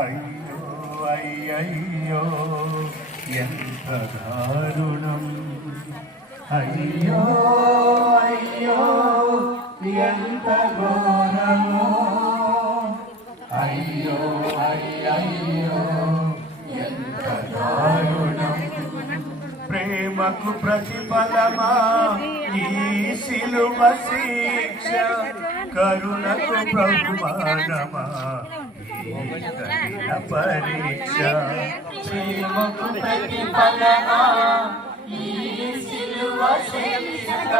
అయ్యో అయ్యయ్యో ఎంత దారుణం, అయ్యో అయ్యో ఎంత ఘోరమో, అయ్యో అయ్యయ్యో ఎంత దారుణం. ప్రేమకు ప్రతిఫలమా ఈ శిలువ శిక్ష, కరుణకు బహుమానమా పరీక్ష. ప్రేమకు ప్రతిఫలమా ఈ శిలువ శిక్ష.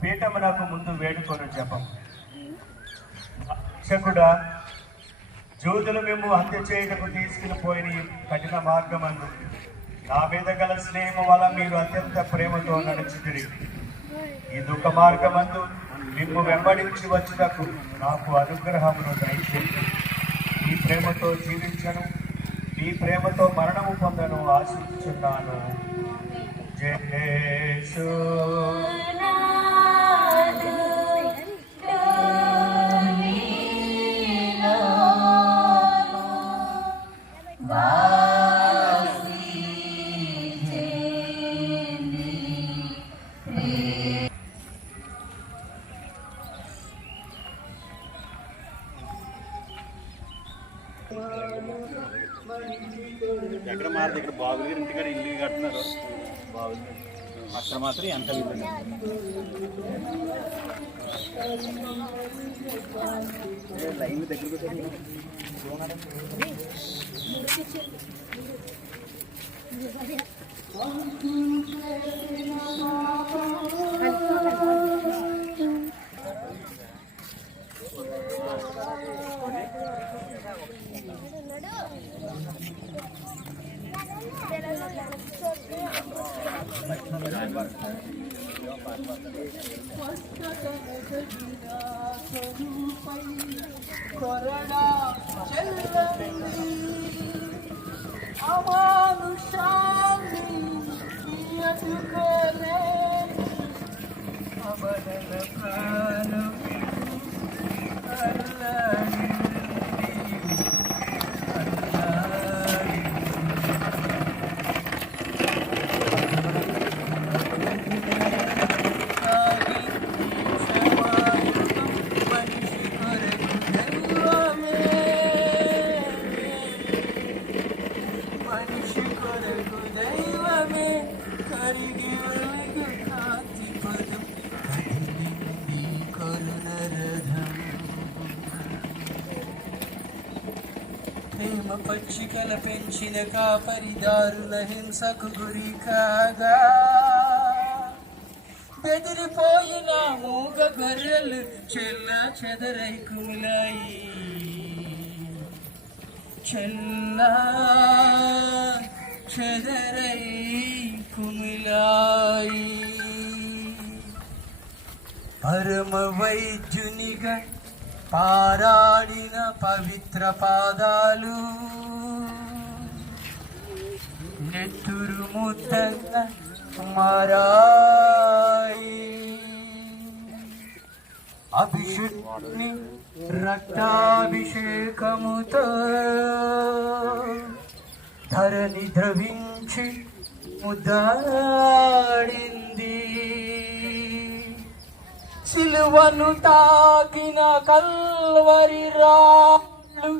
పీఠమునకు ముందు వేడుకొని జపం. రక్షకుడా, జూదులు మేము హత్య చేయటకు తీసుకుని పోయిన ఈ కఠిన మార్గమందు నా మీద గల స్నేహం వల్ల మీరు అత్యంత ప్రేమతో నడిచితిరి. ఈ దుఃఖ మార్గమందు మిమ్ము వెంబడించి వచ్చుటకు నాకు అనుగ్రహమును దయచేయండి. ఈ ప్రేమతో జీవించను, ఈ ప్రేమతో మరణము పొందను ఆశించున్నాను. జయేసు. ఎక్కడ మారదు, ఇక్కడ బాబు గారి ఇంటికాడ ఇల్లు కడుతున్నారు. బాబు అక్కడ మాత్రం ఎంత లైన్ దగ్గరకు పచ్చికల పెంచిన కాపరిదారుల హింసకు గురి కాగా బెదిరిపోయిన మూగ గొర్రెలు చెల్ల చెదరై కుమిలాయి, చెల్ల చెదరై కుమిలాయి. పరమ వైద్యునిగా పారాడిన పవిత్ర పాదాలు నెత్తురు ముద్దంగా మారాయి. అభిషేక్ని రక్తాభిషేకముతో ధరణి ద్రవించి ముద్దాడింది. సిలువను తాకిన కల్వరి రాళ్ళు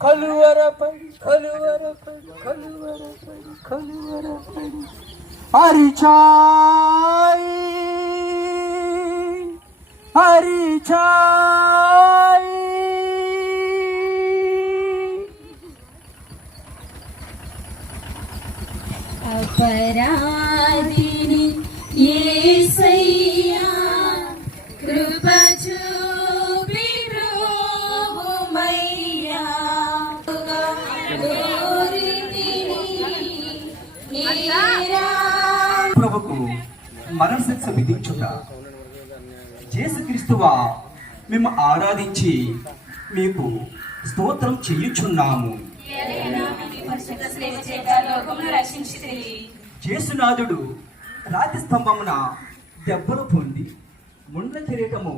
కలువరపడి కలువరపడి కలువరపడి కలువరపడి అరిచాయి అరిచాయి. అపరాధిని యేసయ్యా కృప చూపి బ్రోవుమయ్యా. ప్రభుకు మరణశిక్ష విధించుట. యేసుక్రీస్తువా, మేము ఆరాధించి మీకు స్తోత్రం చేయుచున్నాము. యేసునాథుడు రాతి స్తంభమున దెబ్బలు పొంది ముండ్ల కిరీటము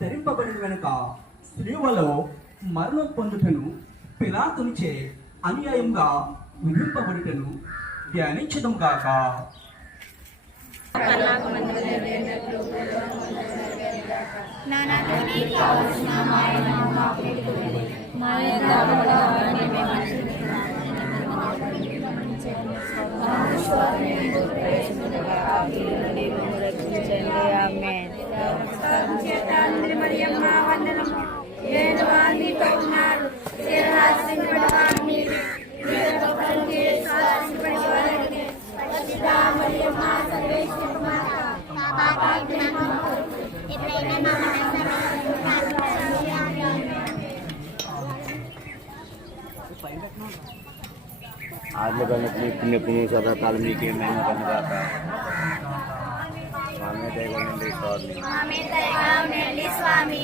ధరింపబడిన వెనుక శిలువలో మరణం పొందుటను పిలాతునిచే అన్యాయంగా విధింపబడుటను ధ్యానించడం గాక. ఆత్మ కన్నట్లు పుణ్యపుణ్యం సదాకాలం మీకేమైనా కనుగాక. స్వామి దయగలండి స్వామి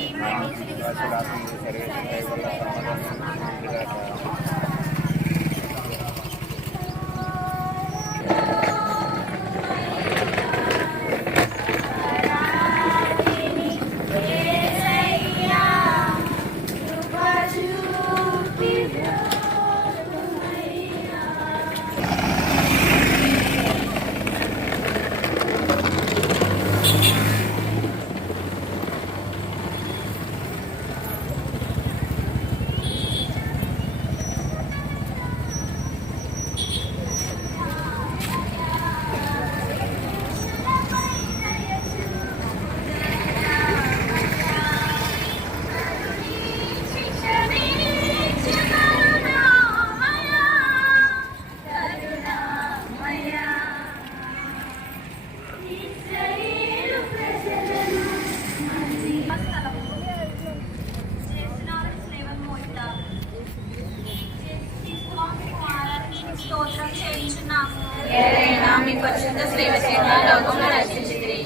స్తోత్రం చేయించున్నాము. ఏదైనా మీ పరిశుద్ధ సేవ చేత లోకమును రక్షించితిరి.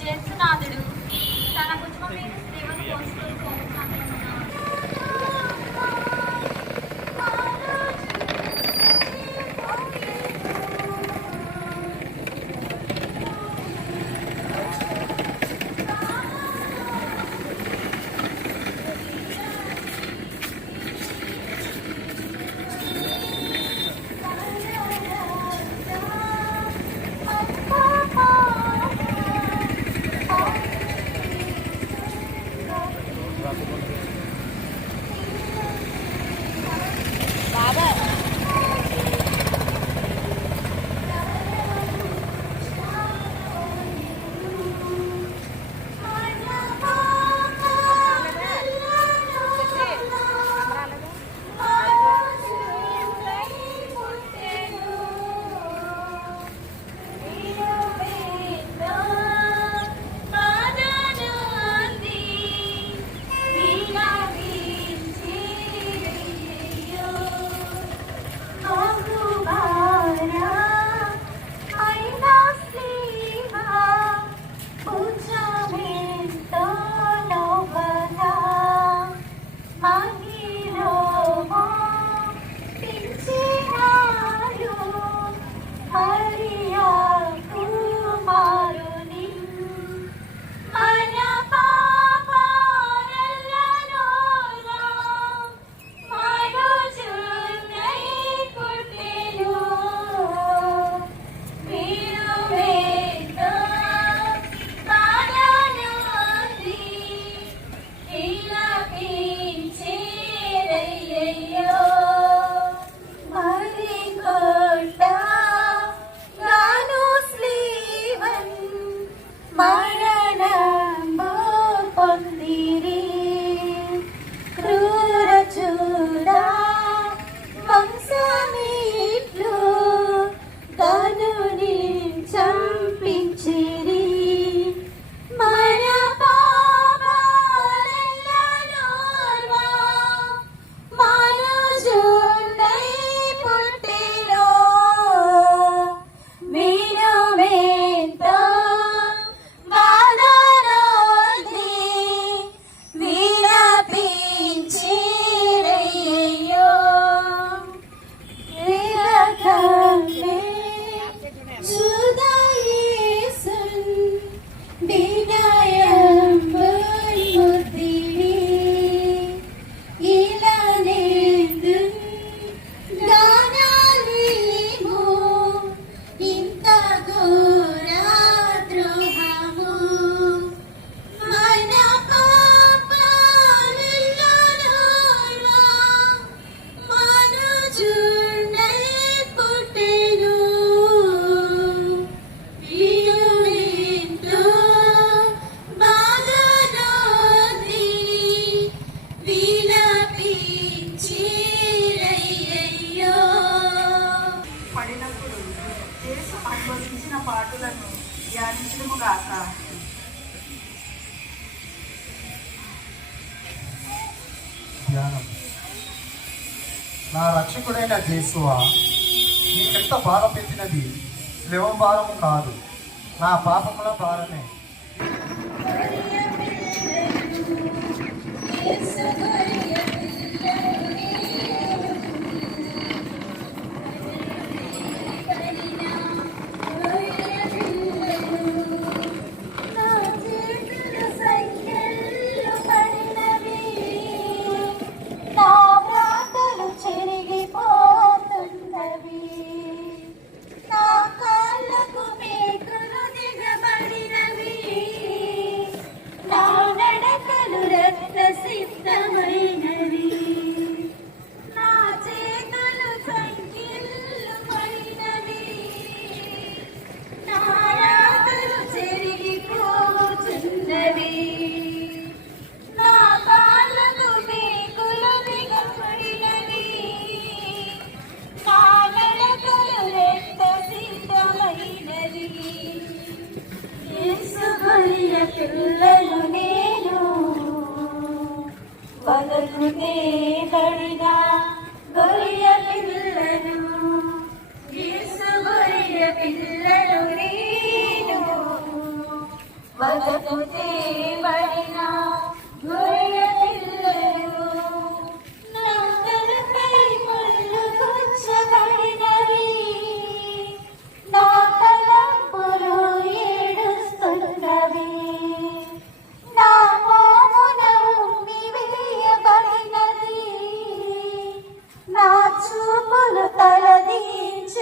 చేస్తునాథుడు తన కుటుంబం మీద సేవను కోరుకుంటున్నాడు. మాటలను ధ్యానించుము గాక. ధ్యానం. నా రక్షకుడైన యేసువా, నీకెంత భారం పెట్టినది శ్రమ భారము కాదు, నా పాపముల భారమే. పిల్లలు నేను వదలుతే బడిగా గొర్రె పిల్లలు యేసు గొర్రె పిల్లలు నేను వదలుతే బడిగా గొర్రె పిల్లలు నా తలపై ముళ్ళు గుచ్చబడినవి నా తలంపులు ఏడుస్తున్నవి నా మోమున ఉమ్మి వేయబడినది నా చూపులు తలదించుకున్నవి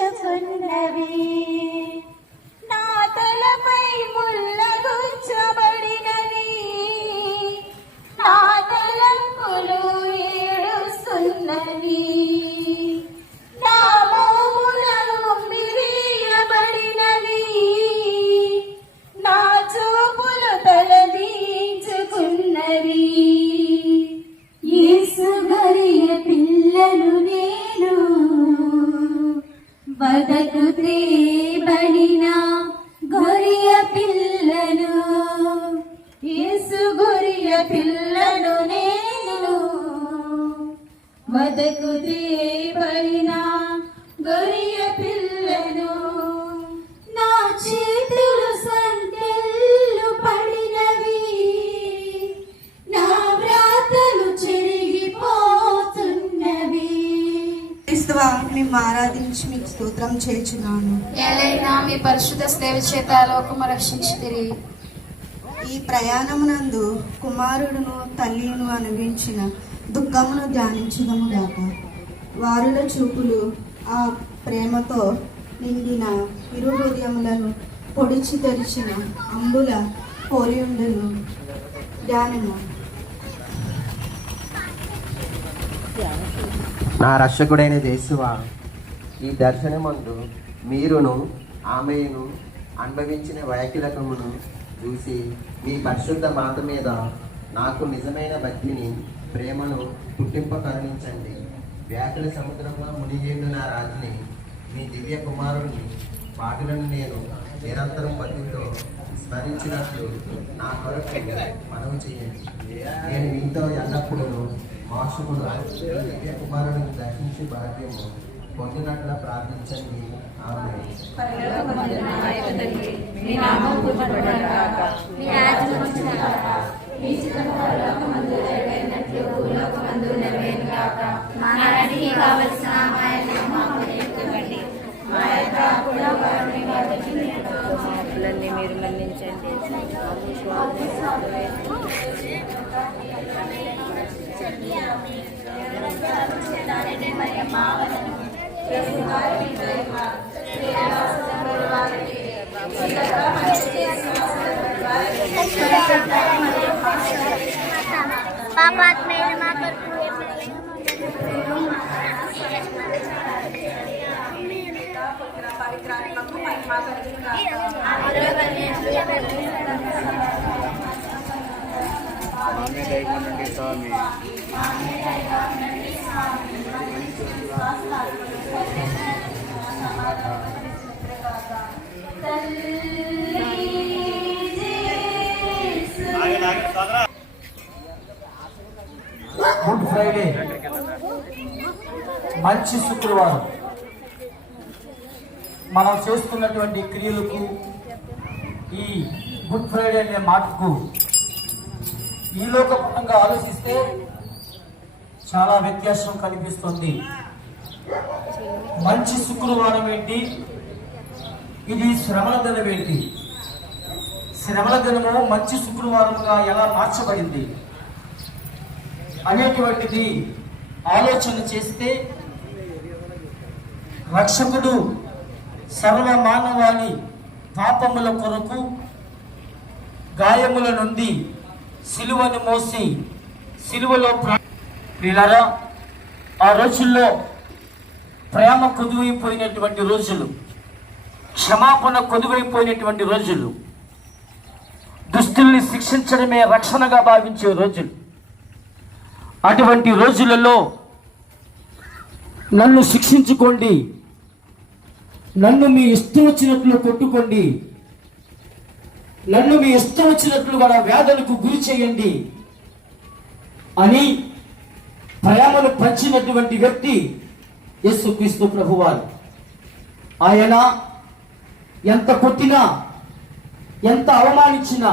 నా తలపై ముళ్ళ గుచ్చబడినవి నా తలంపులు ఏడుస్తున్నవి నా మోమున ఉమ్మి వేయబడినవి నా చూపులు తలదించుకున్నవి యేసు గొర్రె పిల్లలు నేను వదకు త్రేబడిన గొర్రె పిల్లను యేసు గొర్రె పిల్లను నేను వదకు త్రేబడిన గొర్రె పిల్లను నా చేతులు సంకెళ్ళు పడినవి నా వ్రాతలు చెరిగిపోతున్నవి. క్రీస్తువా, మేము ఆరాధించి మీకు స్తోత్రం చేయుచున్నాను. ఏలైనా మీ పరిశుద్ధ సేవ చేత లోకము రక్షించితిరి. ఈ ప్రయాణమునందు కుమారుడును తల్లిను అనుభవించిన దుఃఖమును ధ్యానించుదము గాక. వారుల చూపులు ఆ ప్రేమతో నిండిన ఇరు హృదయములను పొడిచి తెరిచిన అంబుల పోలియుండును. ధ్యానము. నా రక్షకుడైన యేసువా, ఈ దర్శనమందు మీరును ఆమెను అనుభవించిన వైకల్యమును చూసి మీ పరిశుద్ధ మాత మీద నాకు నిజమైన భక్తిని ప్రేమను పుట్టింప కరుణించండి. వ్యాకుల సముద్రంలో మునిగేడు నా రాజుని మీ దివ్య కుమారుని పాటలను నేను నిరంతరం భక్తితో స్మరించినట్లు నా కొరకు మనవి చేయండి. నేను మీతో ఎల్లప్పుడూ మోసమును దివ్య కుమారుని దర్శించి భాగ్యము పొందినట్ల ప్రార్థించండి. ఆమేన్. మీరు మన్నించండి. పాపాత్మైన మా కొరకు స్వామి తల్లి ఫ్రైడే, మంచి శుక్రవారం. మనం చేస్తున్నటువంటి క్రియలకు ఈ గుడ్ ఫ్రైడే అనే మాటకు ఈ లోకపరంగా ఆలోచిస్తే చాలా వ్యత్యాసం కనిపిస్తుంది. మంచి శుక్రవారం ఏంటి, ఇది శ్రమల దినం ఏంటి, శ్రమల దినము మంచి శుక్రవారంగా ఎలా మార్చబడింది అనేటువంటిది ఆలోచన చేస్తే రక్షకుడు సర్వ మానవాళి పాపముల కొరకు గాయముల నుండి సిలువను మోసి సిలువలో ప్రియులారా, ఆ రోజుల్లో ప్రేమ కొదువైపోయినటువంటి రోజులు, క్షమాపణ కొదువైపోయినటువంటి రోజులు, దుస్తుల్ని శిక్షించడమే రక్షణగా భావించే రోజులు. అటువంటి రోజులలో నన్ను శిక్షించుకోండి, నన్ను మీ ఇష్టం వచ్చినట్లు కొట్టుకోండి, నన్ను మీ ఇష్టం వచ్చినట్లు కూడా వేదనకు గురి చేయండి అని ప్రేమను పంచినటువంటి వ్యక్తి యేసుక్రీస్తు ప్రభువారు. ఆయన ఎంత కొట్టినా, ఎంత అవమానించినా,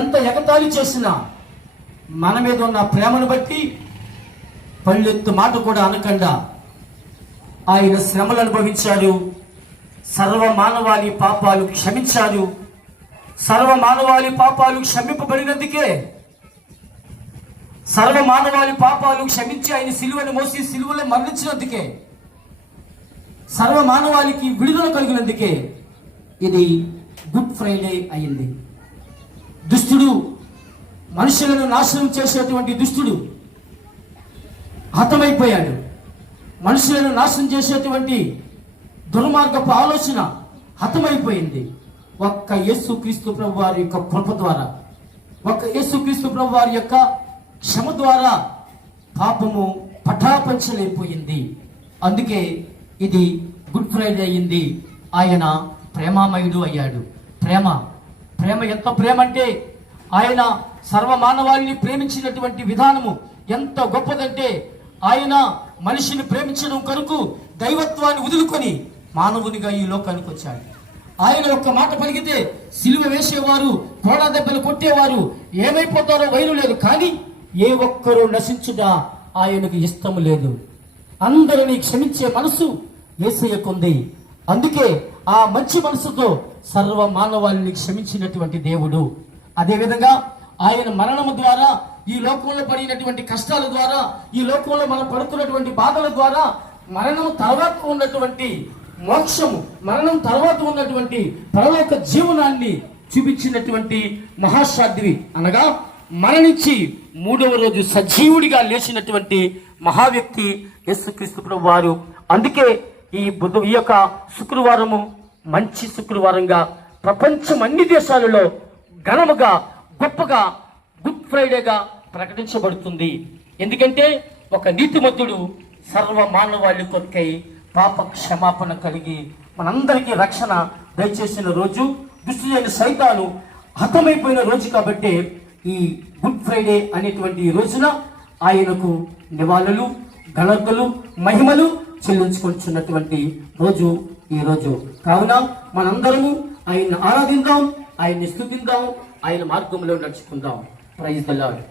ఎంత ఎగతాళి చేసినా మన మీద ఉన్న ప్రేమను బట్టి పళ్ళెత్తు మాట కూడా అనకుండా ఆయన శ్రమలు అనుభవించారు. సర్వ మానవాళి పాపాలు క్షమించారు. సర్వ మానవాళి పాపాలు క్షమింపబడినందుకే, సర్వ మానవాళి పాపాలు క్షమించి ఆయన సిలువను మోసి సిలువలో మరణించినందుకే, సర్వ మానవాళికి విడుదల కలిగినందుకే ఇది గుడ్ ఫ్రైడే అయింది. దుష్టుడు, మనుషులను నాశనం చేసేటువంటి దుష్టుడు హతమైపోయాడు. మనుషులను నాశనం చేసేటువంటి దుర్మార్గపు ఆలోచన హతమైపోయింది. ఒక్క యేసుక్రీస్తు ప్రభు వారి యొక్క కృప ద్వారా, ఒక్క యేసుక్రీస్తు ప్రభు వారి యొక్క క్షమ ద్వారా పాపము పటాపంచలైపోయింది. అందుకే ఇది గుడ్ ఫ్రైడే అయింది. ఆయన ప్రేమామయుడు అయ్యాడు. ప్రేమ ఎంత ప్రేమ అంటే ఆయన సర్వ మానవాళిని ప్రేమించినటువంటి విధానము ఎంత గొప్పదంటే ఆయన మనిషిని ప్రేమించడం కొరకు దైవత్వాన్ని వదులుకొని మానవునిగా ఈ లోకానికి వచ్చాడు. ఆయన ఒక్క మాట పలికితే సిలువ వేసేవారు, కోడా దెబ్బలు కొట్టేవారు ఏమైపోతారో వైరు లేదు. కానీ ఏ ఒక్కరూ నశించుట ఆయనకు ఇష్టం లేదు. అందరినీ క్షమించే మనసు యేసయ్యకుంది. అందుకే ఆ మంచి మనసుతో సర్వ మానవాళిని క్షమించినటువంటి దేవుడు. అదేవిధంగా ఆయన మరణము ద్వారా, ఈ లోకంలో పడినటువంటి కష్టాల ద్వారా, ఈ లోకంలో మనం పడుతున్నటువంటి బాధల ద్వారా, మరణం తర్వాత ఉన్నటువంటి మోక్షము, మరణం తర్వాత ఉన్నటువంటి పరలోక జీవనాన్ని చూపించినటువంటి మహాసాధ్వి, అనగా మరణించి మూడవ రోజు సజీవుడిగా లేచినటువంటి మహావ్యక్తి యేసుక్రీస్తు ప్రభు వారు. అందుకే ఈ యొక్క శుక్రవారము మంచి శుక్రవారంగా ప్రపంచం అన్ని దేశాలలో ఘనముగా గొప్పగా గుడ్ ఫ్రైడేగా ప్రకటించబడుతుంది. ఎందుకంటే ఒక నీతిమంతుడు సర్వ మానవాళి కొరకై పాప క్షమాపణ కలిగి మనందరికీ రక్షణ దయచేసిన రోజు, దుష్టులైన సైతాను హతమైపోయిన రోజు. కాబట్టి ఈ గుడ్ ఫ్రైడే అనేటువంటి ఈ రోజున ఆయనకు నివాళులు, ఘనతలు, మహిమలు చెల్లించుకుంటున్నటువంటి రోజు ఈ రోజు. కావున మనందరము ఆయన్ని ఆరాధిద్దాం, ఆయన్ని స్తుతిద్దాం, ఆయన మార్గంలో నడుచుకుందాం. Praise the lord.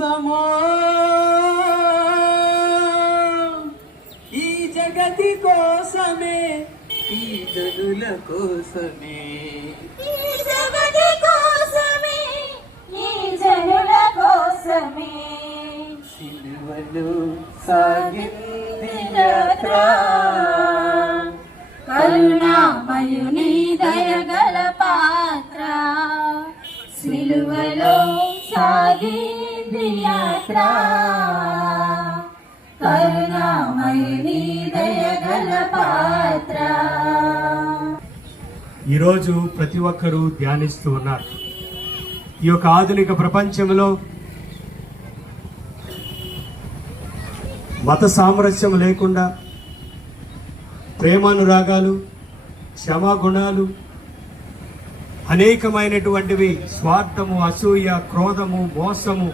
కోసమో ఈ జగతి కోసమే ఈ జనుల కోసమే ఈ జగతి కోసమే ఈ జనుల కోసమే సిలువలో సాగింది యాత్ర కరుణామయుని దయగల పాత్ర సిలువలో సాగింది యాత్ర కరుణామయుని దయగల పాత్ర. ఈరోజు ప్రతి ఒక్కరూ ధ్యానిస్తూ ఉన్నారు. ఈ యొక్క ఆధునిక ప్రపంచంలో మత సామరస్యం లేకుండా ప్రేమానురాగాలు, క్షమాగుణాలు, అనేకమైనటువంటివి, స్వార్థము, అసూయ, క్రోధము, మోసము,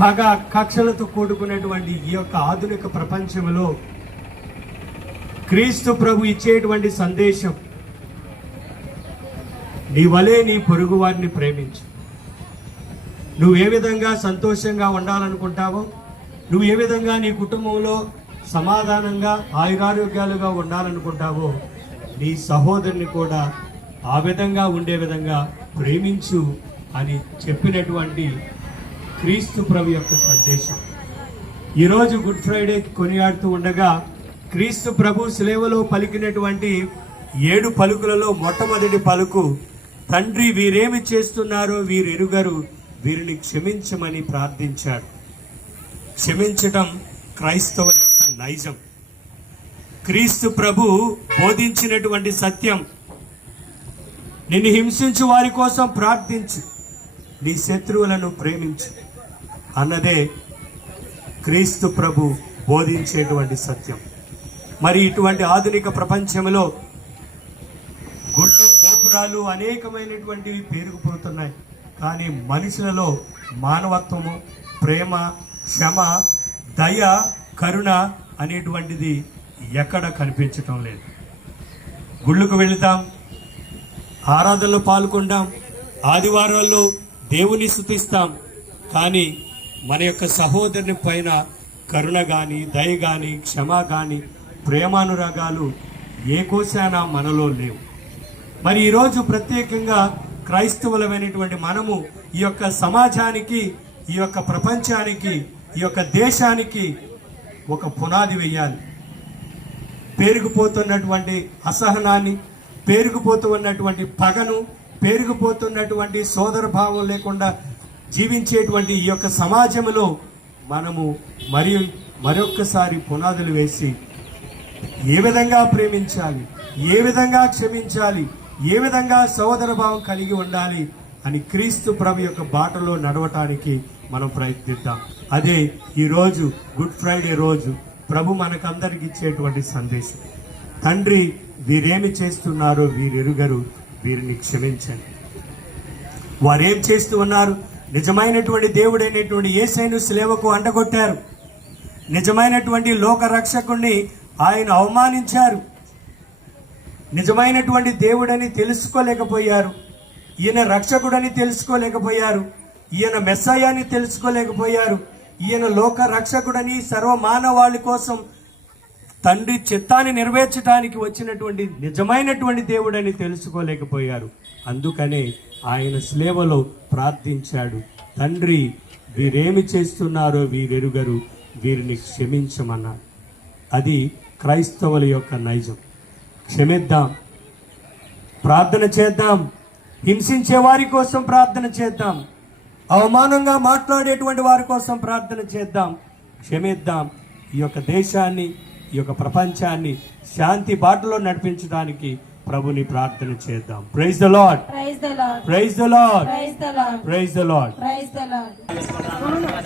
పగ, కక్షలతో కూడుకున్నటువంటి ఈ యొక్క ఆధునిక ప్రపంచంలో క్రీస్తు ప్రభు ఇచ్చేటువంటి సందేశం, నీ వలే నీ పొరుగు వారిని ప్రేమించు. నువ్వు ఏ విధంగా సంతోషంగా ఉండాలనుకుంటావో, నువ్వు ఏ విధంగా నీ కుటుంబంలో సమాధానంగా ఆయురారోగ్యాలుగా ఉండాలనుకుంటావో, నీ సహోదరుని కూడా ఆ విధంగా ఉండే విధంగా ప్రేమించు అని చెప్పినటువంటి క్రీస్తు ప్రభు యొక్క సందేశం. ఈరోజు గుడ్ ఫ్రైడే కొనియాడుతూ ఉండగా క్రీస్తు ప్రభు శిలువలో పలికినటువంటి 7 పలుకులలో మొట్టమొదటి పలుకు, తండ్రి వీరేమి చేస్తున్నారో వీరు ఎరుగరు, వీరిని క్షమించమని ప్రార్థించాడు. క్షమించటం క్రైస్తవ యొక్క నైజం. క్రీస్తు ప్రభు బోధించినటువంటి సత్యం, నిన్ను హింసించు వారి కోసం ప్రార్థించు, నీ శత్రువులను ప్రేమించు అన్నదే క్రీస్తు ప్రభు బోధించేటువంటి సత్యం. మరి ఇటువంటి ఆధునిక ప్రపంచంలో గుళ్ళు, గోపురాలు అనేకమైనటువంటివి పేరుకుపోతున్నాయి. కానీ మనుషులలో మానవత్వము, ప్రేమ, క్షమ, దయ, కరుణ అనేటువంటిది ఎక్కడ కనిపించటం లేదు. గుళ్ళకు వెళుతాం, ఆరాధనలో పాల్గొంటాం, ఆదివారాల్లో దేవుని స్తుతిస్తాం, కానీ మన యొక్క సహోదరుని పైన కరుణ కానీ, దయ కానీ, క్షమ కానీ, ప్రేమానురాగాలు ఏ కోశానా మనలో లేవు. మరి ఈరోజు ప్రత్యేకంగా క్రైస్తవులమైనటువంటి మనము ఈ యొక్క సమాజానికి, ఈ యొక్క ప్రపంచానికి, ఈ యొక్క దేశానికి ఒక పునాది వేయాలి. పేరుకుపోతున్నటువంటి అసహనాన్ని, పేరుకుపోతున్నటువంటి పగను, పేరుకుపోతున్నటువంటి సోదర భావం లేకుండా జీవించేటువంటి ఈ యొక్క సమాజంలో మనము మరొక్కసారి పునాదులు వేసి ఏ విధంగా ప్రేమించాలి, ఏ విధంగా క్షమించాలి, ఏ విధంగా సోదర భావం కలిగి ఉండాలి అని క్రీస్తు ప్రభు యొక్క బాటలో నడవటానికి మనం ప్రయత్నిద్దాం. అదే ఈరోజు గుడ్ ఫ్రైడే రోజు ప్రభు మనకందరికి ఇచ్చేటువంటి సందేశం. తండ్రి వీరేమి చేస్తున్నారో వీరు ఎరుగరు, వీరిని క్షమించండి. వారేం చేస్తూ ఉన్నారు? నిజమైనటువంటి దేవుడైనటువంటి యేసయ్యను శిలువకు అండగొట్టారు. నిజమైనటువంటి లోక రక్షకుణ్ణి ఆయన అవమానించారు. నిజమైనటువంటి దేవుడని తెలుసుకోలేకపోయారు. ఈయన రక్షకుడని తెలుసుకోలేకపోయారు. ఈయన మెస్సయ్యని తెలుసుకోలేకపోయారు. ఈయన లోక రక్షకుడని, సర్వమానవాళి కోసం తండ్రి చిత్తాన్ని నెరవేర్చడానికి వచ్చినటువంటి నిజమైనటువంటి దేవుడని తెలుసుకోలేకపోయారు. అందుకనే ఆయన శిలువలో ప్రార్థించాడు, తండ్రి వీరేమి చేస్తున్నారో వీరెరుగరు, వీరిని క్షమించమన్నాడు. అది క్రైస్తవుల యొక్క నైజం. క్షమిద్దాం, ప్రార్థన చేద్దాం, హింసించే వారి కోసం ప్రార్థన చేద్దాం, అవమానంగా మాట్లాడేటువంటి వారి కోసం ప్రార్థన చేద్దాం, క్షమిద్దాం. ఈ యొక్క దేశాన్ని, ఈ యొక్క ప్రపంచాన్ని శాంతి బాటలో నడిపించడానికి ప్రభుని ప్రార్థన చేద్దాం. Praise the Lord, praise the Lord, praise the Lord, praise the Lord, praise the Lord. Praise the Lord.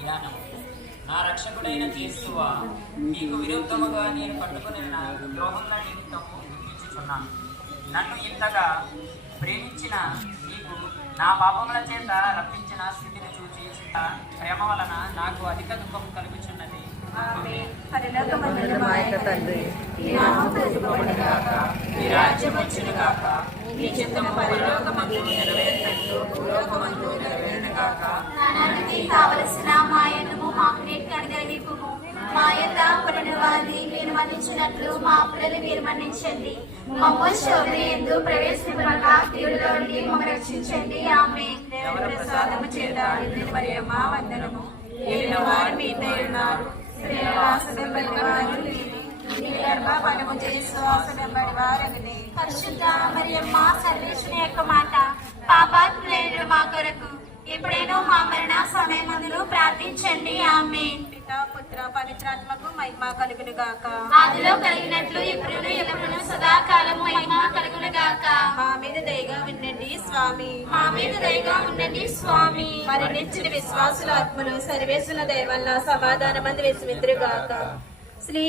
ధ్యానం. నా రక్షకుడైన యేసువా, నీకు విరుద్ధముగా నేను పట్టుకుని ద్రోహంల నిమిత్తము దుఃఖించుచున్నాను. నన్ను ఇంతగా ప్రేమించిన నీకు నా పాపముల చేత రప్పించిన స్థితిని చూచి ప్రేమ వలన నాకు అధిక దుఃఖం కలుగుచున్నది. మా యొక్క తండ్రి, నీ రాజ్యం వచ్చును గాక, నీ చిత్తము పరలోకమందు నెరవేరినట్లు భూలోకమందు నెరవేరును గాక. నానాటికి కావలసిన మా అన్నము మాకు నేటి అనుగ్రహింపుము. మా యొక్క అప్పులను వారిని మీరు మన్నించినట్లు మా అప్పులను మీరు మన్నించండి. మమ్మ శోధన యందు ప్రవేశింపక కీడులో నుండి మమ్మల్ని రక్షించండి. ఆమేన్. దేవుని ప్రసాదము చేత నిండిన మరియమ్మ వందనము. ఏలిన వారు మీతో ఉన్నారు. స్త్రీల ఆశీర్వదింపబడిన వారు నీవే. నీ గర్భఫలము యేసు ఆశీర్వదింపబడిన వారగునే. పరిశుద్ధ మరియమ్మ సర్వేశ్వరుని యొక్క మాట, పాపాత్ములైన మా కొరకు ఎప్పుడైనా మా మరణ సమయమందును ప్రార్థించండి. ఆమేన్. పితా పుత్ర పవిత్రాత్మకు మహిమ కలుగును గాక. ఆదిలో కలిగినట్లు ఇప్పుడు ఎప్పుడును సదాకాలము మహిమ కలుగును గాక. మా మీద దయగా ఉండండి స్వామి. మా మీద దయగా ఉండండి స్వామి. మరణించిన విశ్వాసుల ఆత్మలు సర్వేశ్వరుల దయ వల్ల సమాధానం అంది విస్మిత్రు గాక. శ్రీవామోయ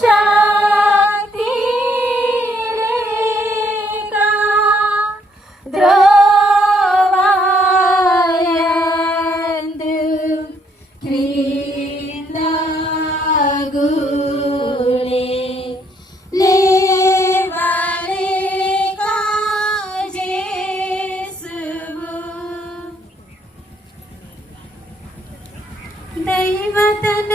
శక్తి లేక ద్రోవాయందు క్రిందగులే లేవలేక యేసువు దైవతన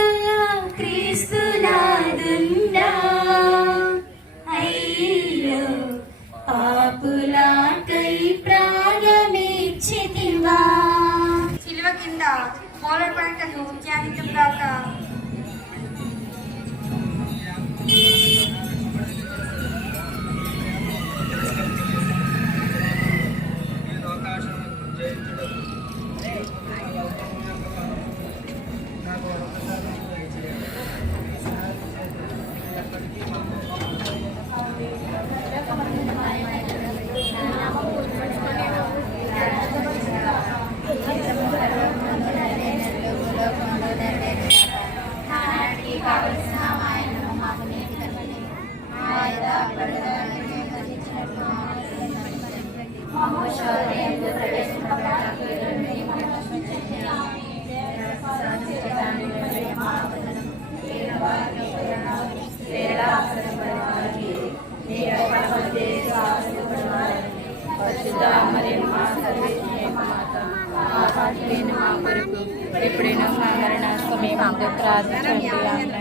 ప్రార్థించండి. ఆమేన్.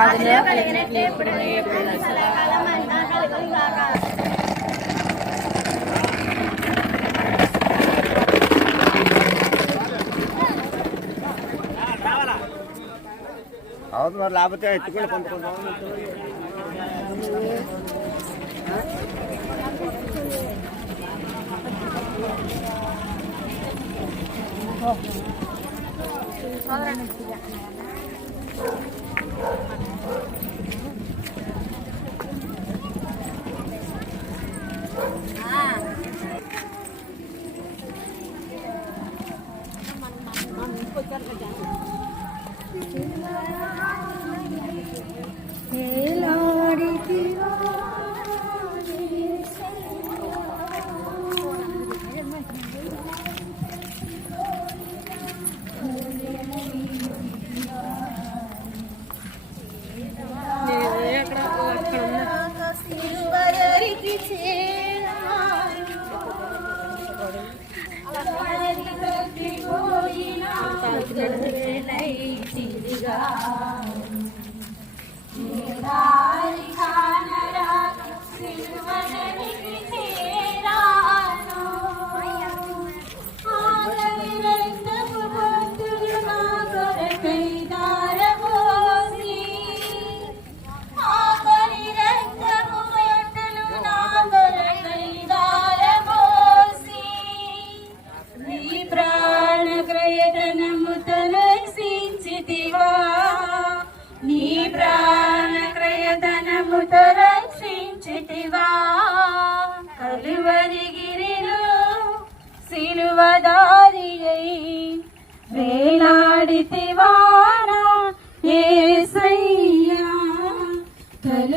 ఆదిలో కలిగినట్లే ఇప్పుడు ఎప్పుడు సదాకాలం అంతా కలుగును గాక. అవును మరి లేకపోతే ఎత్తుకుని పంపుకుంటాం.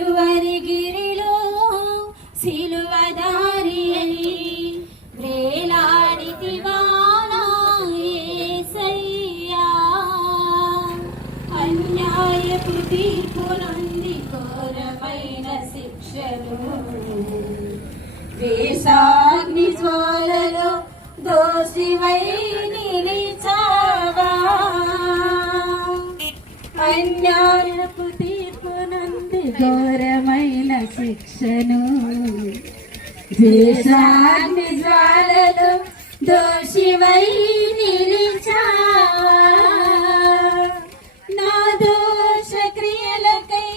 కలువరిగిరిలో సిలువదారి వేలాడితివా నా యేసయ్యా. అన్యాయపు తీర్పు నుండి ఘోరమైన శిక్షలు వేసాగ్ని జ్వాలలో దోషివై నిలిచావా. అన్యాయపు తీర్పు నుండి ఘోరమైన శిక్షను వేసాగ్ని జ్వాలలో దోషివై నిలిచావా. నా దోష క్రియలకై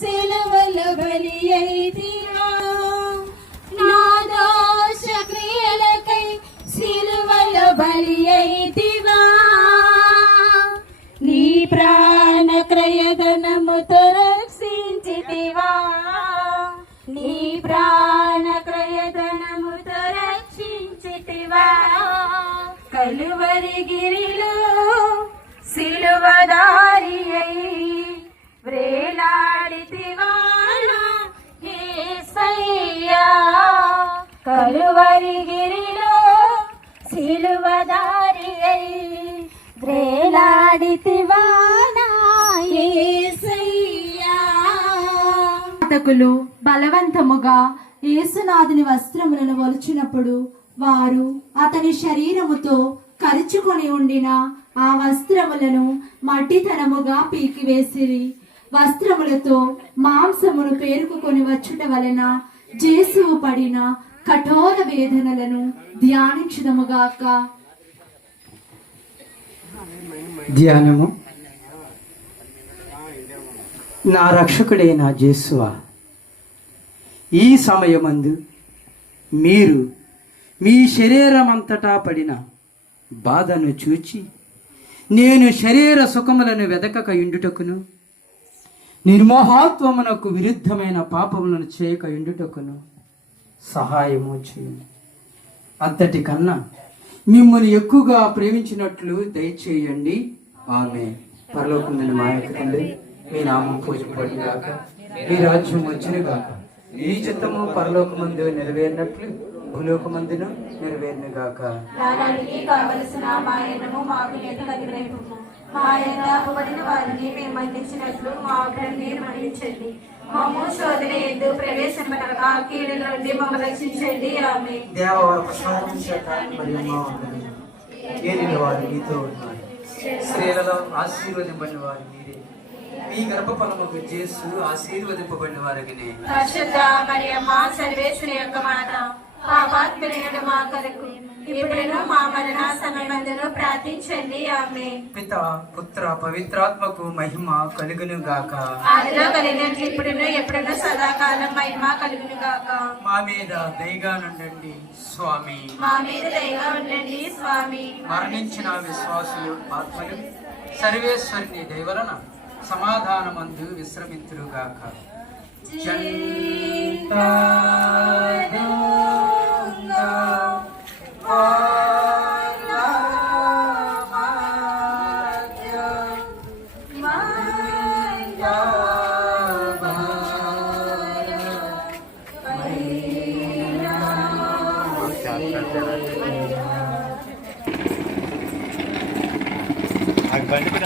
సిలువలో బలి అయితివా. నా దోష క్రియలకై సిలువలో బలి అయితివా. నీ ప్రాణ క్రయధనముతో రక్షించితివా. నీ ప్రాణ క్రయధనముతో రక్షించితివా. కలువరిగిరిలో సిలువదారి వ్రేలాడితివా నా యేసయ్యా. కలువరిగిరిలో సిలువదారి వ్రేలాడితివా నా యేసయ్యా. నాటకులు బలవంతముగా యేసునాథుని వస్త్రములను ఒలిచినప్పుడు వారు అతని శరీరముతో కరుచుకొని ఉండిన ఆ వస్త్రములను మట్టితనముగా పీకివేసిరి. వస్త్రములతో మాంసమును పేరుకుని వచ్చుట వలన జేసువు పడిన కఠోర వేదనలను ధ్యానించుదముగాక. ధ్యానము. నా రక్షకుడైన యేసువా, ఈ సమయమందు మీరు మీ శరీరమంతటా పడిన బాధను చూచి నేను శరీర సుఖములను వెదకక ఇండుటకును నిర్మోహత్వమునకు విరుద్ధమైన పాపములను చేయక ఇండుటకును సహాయము చేయండి. అంతటి కన్నా మిమ్మల్ని ఎక్కువగా ప్రేమించినట్లు దయచేయండి. ఆమె. పరలోకముందున్న మా యొక్క తండ్రి, మీ నామం పూజింపబడును గాక. మీ రాజ్యం వచ్చును గాక. మీ చిత్తము పరలోకమందు నెరవేరినట్లు భూలోకమందును నెరవేరును గాక. దానికి కావలసిన మాయనము మాకు ఎదురగిరేపు. మా యొక్క అప్పుబడిన వారిని మేము మన్నించినట్లు మా అప్పులను మీరు మన్నించండి. మమ్ము శోధన ఎందు ప్రవేశింపక కీడుల నుండి మమ్మల్ని రక్షించండి. ఆమె. దేవవర ప్రసాదం చేత మరియు మా వందనము. ఏలిన వారు మీతో ఉన్నారు. స్త్రీలలో ఆశీర్వదింపబడిన వారు మీరే, మీ గర్భఫలముకు యేసు ఆశీర్వదింపబడిన వారికినే. పరిశుద్ధ మరియమ్మ సర్వేశ్వరి యొక్క మాత, పాపాత్ములైన మా కొరకు ఇప్పుడును మా మరణ సమయమందును ప్రార్థించండి. ఆమేన్. పిత పుత్ర పవిత్రాత్మకు మహిమ కలుగును గాక. ఆదిలో కలిగినట్లు ఇప్పుడును ఎప్పుడును సదాకాలం మహిమ కలుగును గాక. మా మీద దయగా నుండండి స్వామి. మా మీద దయగా ఉండండి స్వామి. మరణించిన విశ్వాసులు ఆత్మలు సర్వేశ్వరుని దయవలన సమాధానమందు విశ్రమింతురుగాక. బండి మీద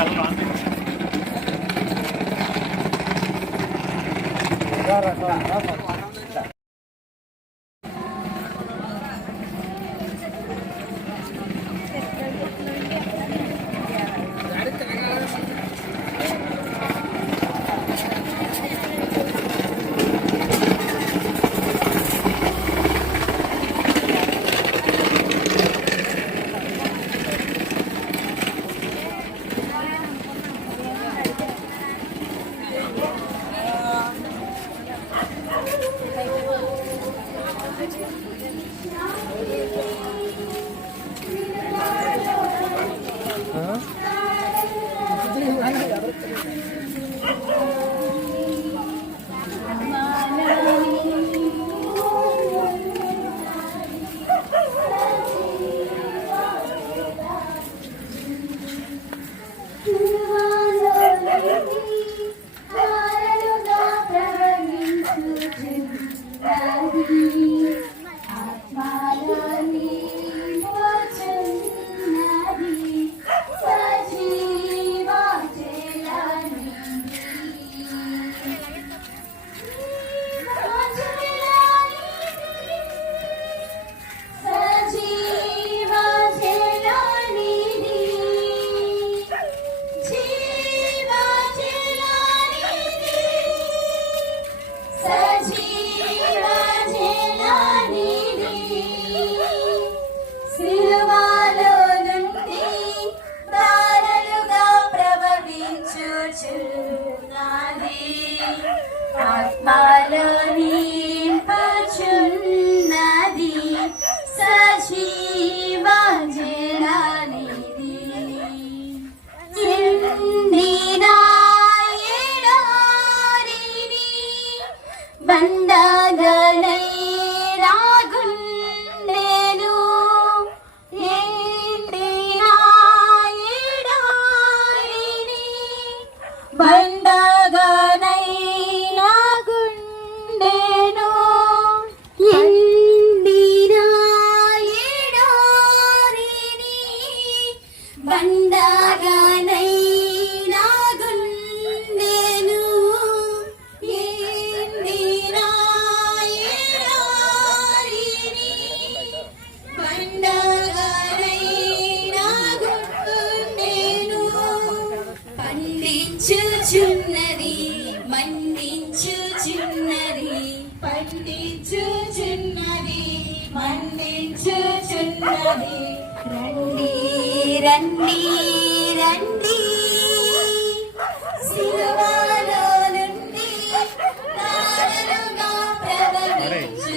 రండి రండి రండి సిలువలో నుండి తారలుగా ప్రవహించుచున్నది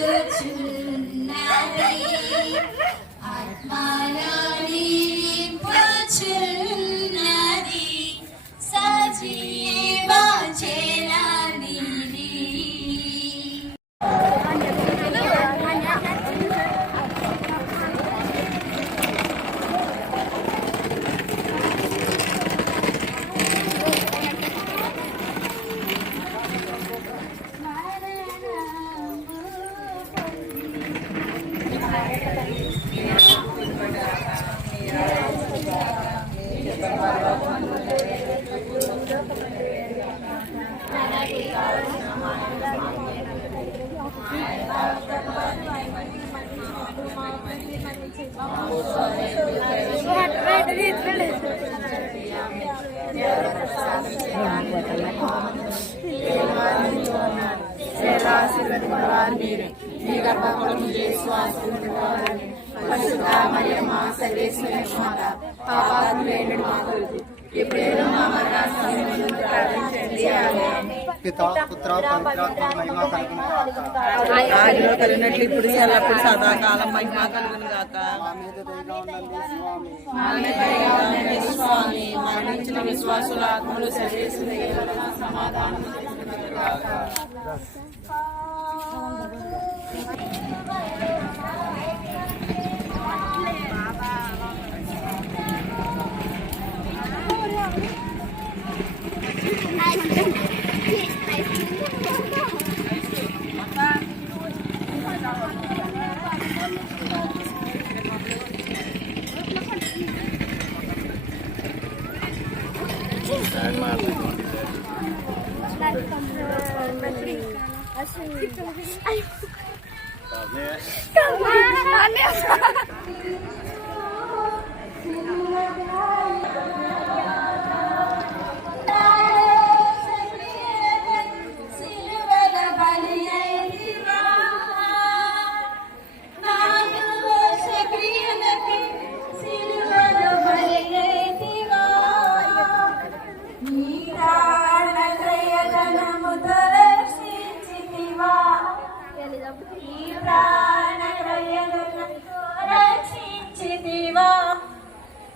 ఆత్మలో నింపుచున్నది సజీవ జలనిధి. గర్భఫలము యేసు ఆశీర్వదింపబడును. పరిశుద్ధ మరియమ్మ సర్వేశ్వరుని మాత, పాపాత్ములైన మా కొరకు ఇప్పుడేను మా మరణ సమయమందు ప్రార్థించండి. ఆమేన్. పితా పుత్ర పవిత్రాత్మ మహిమ కలుగును గాక. ఆదిలో కలిగినట్లు ఇప్పుడు ఎల్లప్పుడు సదాకాలం మహిమ కలుగును గాక. మా మీద దయగా ఉండండి స్వామి. ఆమె స్వామి మరణించిన విశ్వాసుల ఆత్మలు సర్వేశ్వరుని సమాధానం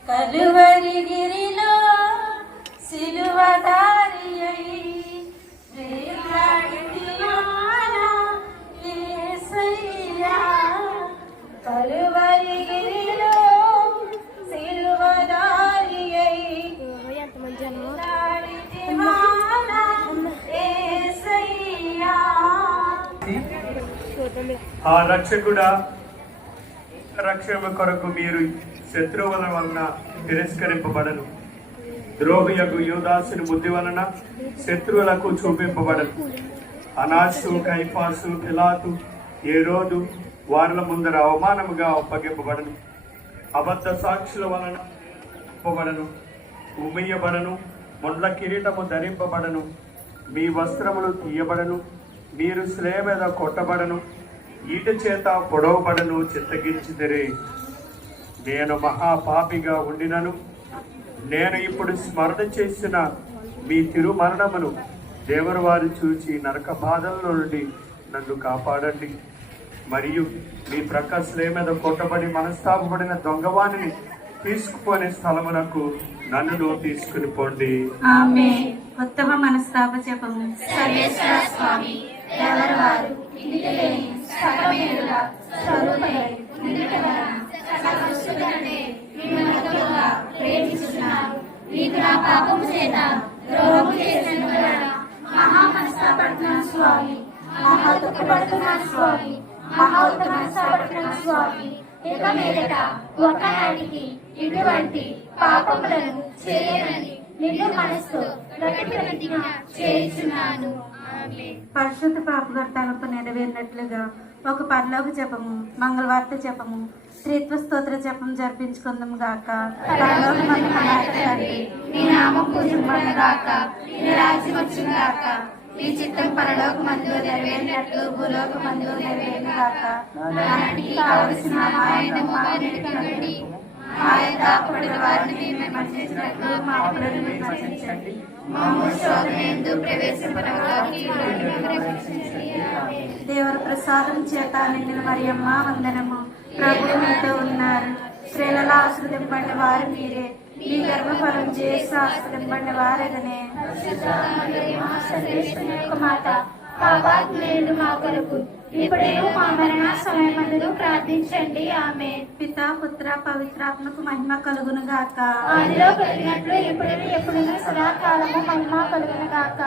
కలువరి గిరిలో సిలువదారి కలువరి గిరిలో సిలువదారి ఆ రక్షకుడా, రక్షణ కొరకు మీరు శత్రువుల వలన తిరస్కరింపబడను. ద్రోహియకు యూదాసుని బుద్ధి వలన శత్రువులకు చూపింపబడను. అనాసు, కైఫాసు, పిలాతు, హేరోదు వారుల ముందర అవమానముగా అప్పగింపబడను. అబద్ధ సాక్షుల వలన ఒప్పబడను, ఉమ్మయ్యబడను, ముండ్ల కిరీటము ధరింపబడను, మీ వస్త్రములు తీయబడను, మీరు శిల మీద కొట్టబడను, ఈట చేత పొడవబడను. చిత్తగించిదిరే. నేను మహాపాపిగా ఉండినను నేను ఇప్పుడు స్మరణ చేసిన మీ తిరుమరణమును దేవుని వారు చూచి నరక బాధల నుండి నన్ను కాపాడండి. మరియు మీ ప్రక్క శిల మీద కొట్టబడి మనస్తాపబడిన దొంగవాణిని తీసుకుపోనే స్థలమునకు నన్ను తీసుకుని పోండి. ఆమేన్. ఉత్తమ మనస్తాప జపము. సర్వేశ్వర స్వామి దేవరవారు ఇంటికి లేని సకమేరుల స్వరూపై నిండుట వలన సకల సృష్టికంటే మిమ్మల్ని అధికముగా ప్రేమించుచున్నాను. మీకు నా పాపము చేత ద్రోహము చేసిన వలన మహా మనస్తాపడుతున్నాను స్వామి, మహా దుఃఖపడుతున్నాను స్వామి, మహా మనస్తాపడుతున్నాను స్వామి. ఇక మీదట ఒకనాటికి ఇటువంటి పాపములను చేయనని నిన్ను మనసు ప్రతిజ్ఞ చేయుచున్నాను. పరిశుద్ధ పాపగారి తలంపు నెరవేరినట్లుగా ఒక పరలోక జపము, మంగళవార్త జపము, త్రిత్వ స్తోత్ర జపం జరిపించుకుందాం గాక. పరలోకమందు మా తండ్రి, నీ నామం పూజింపబడును గాక, నీ రాజ్యం వచ్చును గాక, నీ చిత్తం పరలోకమందు నెరవేరినట్లు భూలోకమందు నెరవేరును గాక. నానాటికి కావలసిన ఆహారము మాకు నేర్పండి. మా యొక్క అప్పుడైన వారిని మేము మన్నించినట్లు మా అప్పులను మీరు మన్నించండి. మమ్ము శోధన యందు ప్రవేశింపనివ్వక రక్షించండి. ఆమేన్. దేవర ప్రసాదం చేత నిండిన మరియమ్మ వందనము. ప్రభు మీతో ఉన్నారు. స్త్రీలలో ఆశ్రదింపండి వారు మీరే. మీ గర్భఫలం చేసి ఆశ్రదింపండి వారెదనే. సర్వేశ్వరుని యొక్క మాత, పాపాత్ములైన మా కొరకు ఇప్పుడేమో మా మరణ సమయమందు ప్రార్థించండి. ఆమేన్. పితా పుత్ర పవిత్రాత్మకు మహిమ కలుగును గాక. ఆదిలో కలిగినట్లు ఇప్పుడు ఎప్పుడును సదాకాలము మహిమ కలుగును గాక.